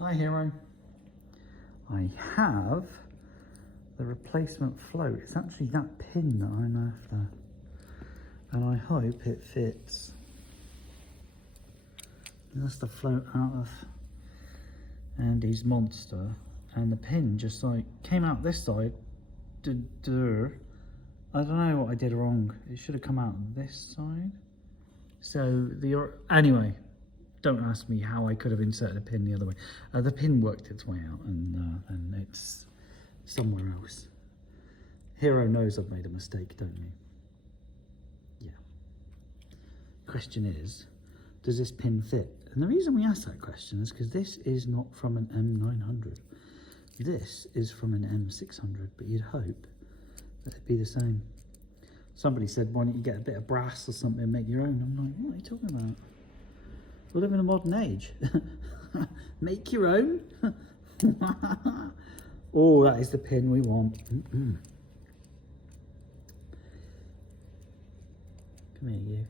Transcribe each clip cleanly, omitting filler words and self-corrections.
Hi, Hero. I have the replacement float. It's actually that pin that I'm after. And I hope it fits. That's the float out of Andy's monster. And the pin just like came out this side. I don't know what I did wrong. It should have come out this side. So anyway, don't ask me how I could have inserted a pin the other way. The pin worked its way out and it's somewhere else. Hero knows I've made a mistake, don't you? Yeah. Question is, does this pin fit? And the reason we ask that question is because this is not from an M900. This is from an M600, but you'd hope that it'd be the same. Somebody said, why don't you get a bit of brass or something and make your own? I'm like, what are you talking about? We live in a modern age. Make your own? Oh, that is the pin we want. Come here, you.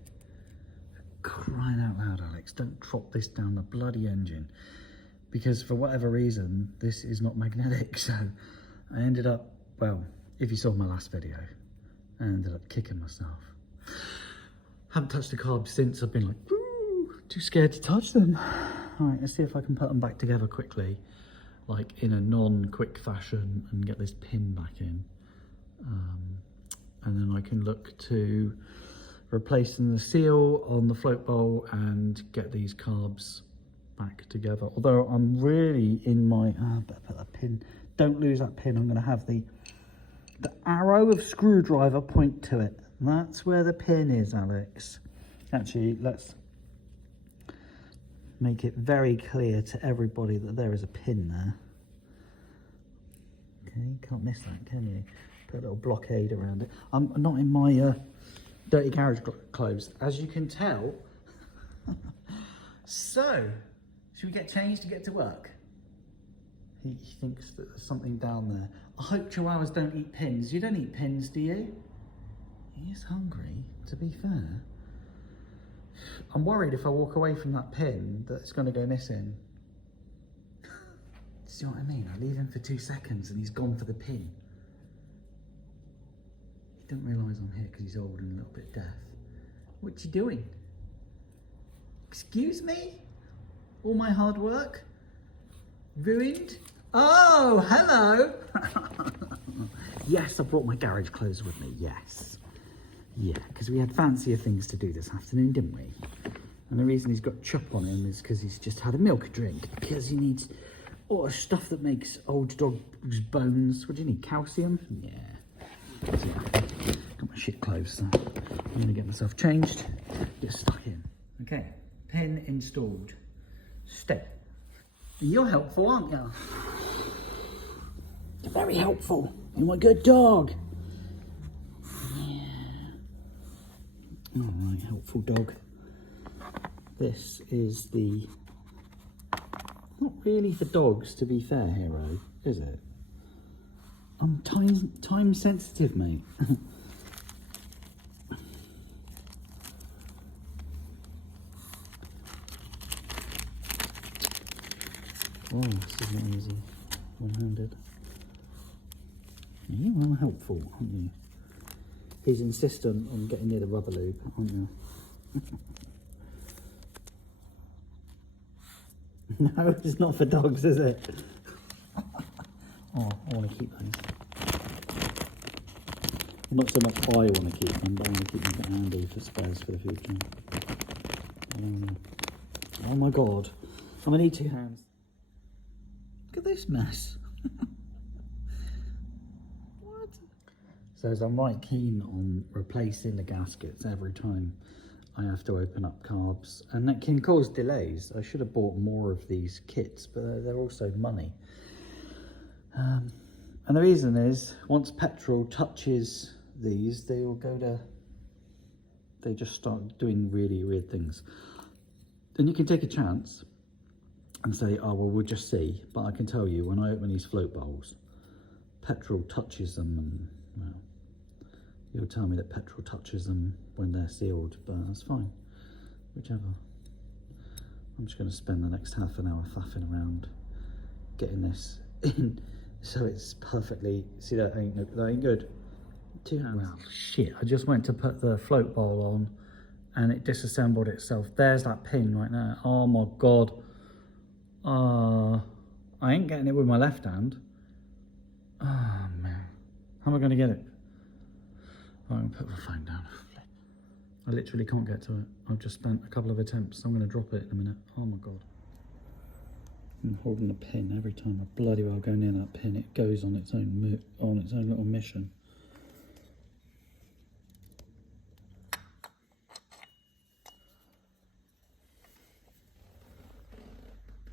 Crying out loud, Alex, don't drop this down the bloody engine. Because for whatever reason, this is not magnetic. So I ended up, well, if you saw my last video, I ended up kicking myself. Haven't touched the carbs since. I've been like, ooh, too scared to touch them. All right, let's see if I can put them back together quickly, like in a non-quick fashion, and get this pin back in. And then I can look to replacing the seal on the float bowl and get these carbs back together. Although I'm really in my, better put that pin, don't lose that pin. I'm going to have the arrow of screwdriver point to it. That's where the pin is, Alex. Actually, let's make it very clear to everybody that there is a pin there. Okay, can't miss that, can you? Put a little blockade around it. I'm not in my dirty garage clothes, as you can tell. So, should we get changed to get to work? He thinks that there's something down there. I hope Chihuahuas don't eat pins. You don't eat pins, do you? He is hungry, to be fair. I'm worried if I walk away from that pin that it's going to go missing. See what I mean? I leave him for 2 seconds and he's gone for the pin. He don't realise I'm here because he's old and a little bit deaf. What you doing? Excuse me? All my hard work? Ruined? Oh, hello! Yes, I brought my garage clothes with me, yes. Yeah, because we had fancier things to do this afternoon, didn't we? And the reason he's got chup on him is because he's just had a milk drink, because he needs all the stuff that makes old dog's bones. What do you need, calcium? Yeah. So, got my shit clothes, so I'm gonna get myself changed, get stuck in. Okay, pin installed. Stay. You're helpful, aren't you? You're very helpful. You're my good dog. Yeah. All right, helpful dog. This is the... Not really for dogs, to be fair, Hero, is it? I'm time sensitive, mate. Oh, this isn't easy. One-handed. You're well helpful, aren't you? He's insistent on getting near the rubber loop, aren't you? No, it's not for dogs, is it? Oh, I want to keep those. Not so much I want to keep them, but I want to keep them for Andy for spares for the future. Oh my god. I'm going to need 2 hands. Look at this mess. What? So as I'm right keen on replacing the gaskets every time I have to open up carbs, and that can cause delays. I should have bought more of these kits, but they're also money. And the reason is, once petrol touches these, they just start doing really weird things. And you can take a chance and say, oh, well, we'll just see. But I can tell you, when I open these float bowls, petrol touches them, and, well, you'll tell me that petrol touches them when they're sealed, but that's fine, whichever. I'm just going to spend the next half an hour faffing around getting this in so it's perfectly, see that ain't good. 2 hands. Well, shit, I just went to put the float bowl on and it disassembled itself. There's that pin right there. Oh my God. I ain't getting it with my left hand. Oh man, how am I going to get it? I'm going to put the phone down. I literally can't get to it. I've just spent a couple of attempts. I'm going to drop it in a minute. Oh my God. I'm holding the pin. Every time I bloody well go near that pin, it goes on its own little mission.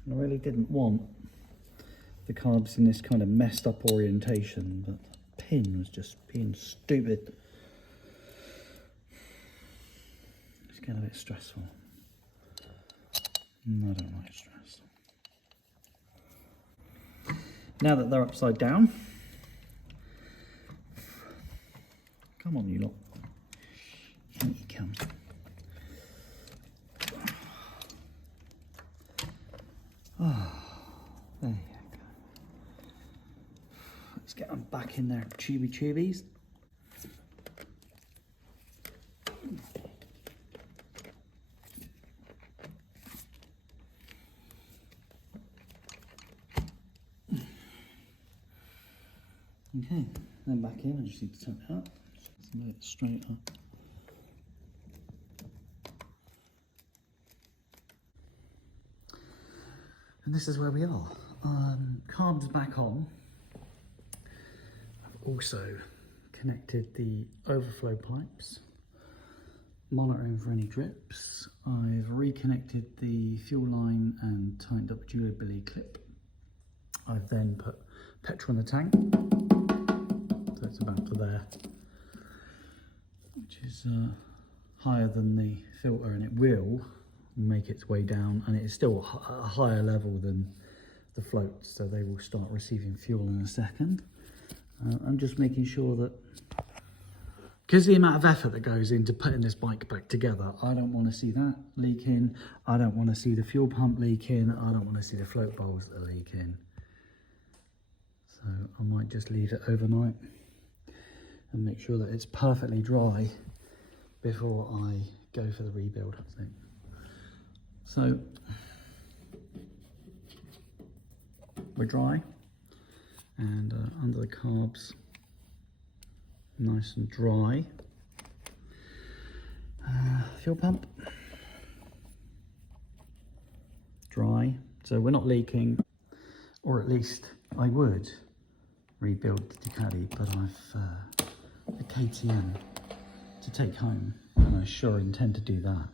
I really didn't want the carbs in this kind of messed up orientation, but the pin was just being stupid. It's getting a bit stressful. I don't like stress. Now that they're upside down, come on you lot, here you come. Oh, there you go. Let's get them back in there, tubies. Okay, then back in, I just need to turn it up, just move it straight up. And this is where we are. Carbs back on. I've also connected the overflow pipes, monitoring for any drips. I've reconnected the fuel line and tightened up durability clip. I've then put petrol in the tank, so it's about to there, which is higher than the filter, and it will make its way down, and it is still a higher level than the floats, so they will start receiving fuel in a second. I'm just making sure that, because the amount of effort that goes into putting this bike back together, I don't want to see that leaking, I don't want to see the fuel pump leaking, I don't want to see the float bowls that are leaking. So I might just leave it overnight and make sure that it's perfectly dry before I go for the rebuild, I think. So we're dry, and under the carbs, nice and dry. Fuel pump, dry, so we're not leaking, or at least I would rebuild the Ducati, but I've a KTM to take home, and I sure intend to do that.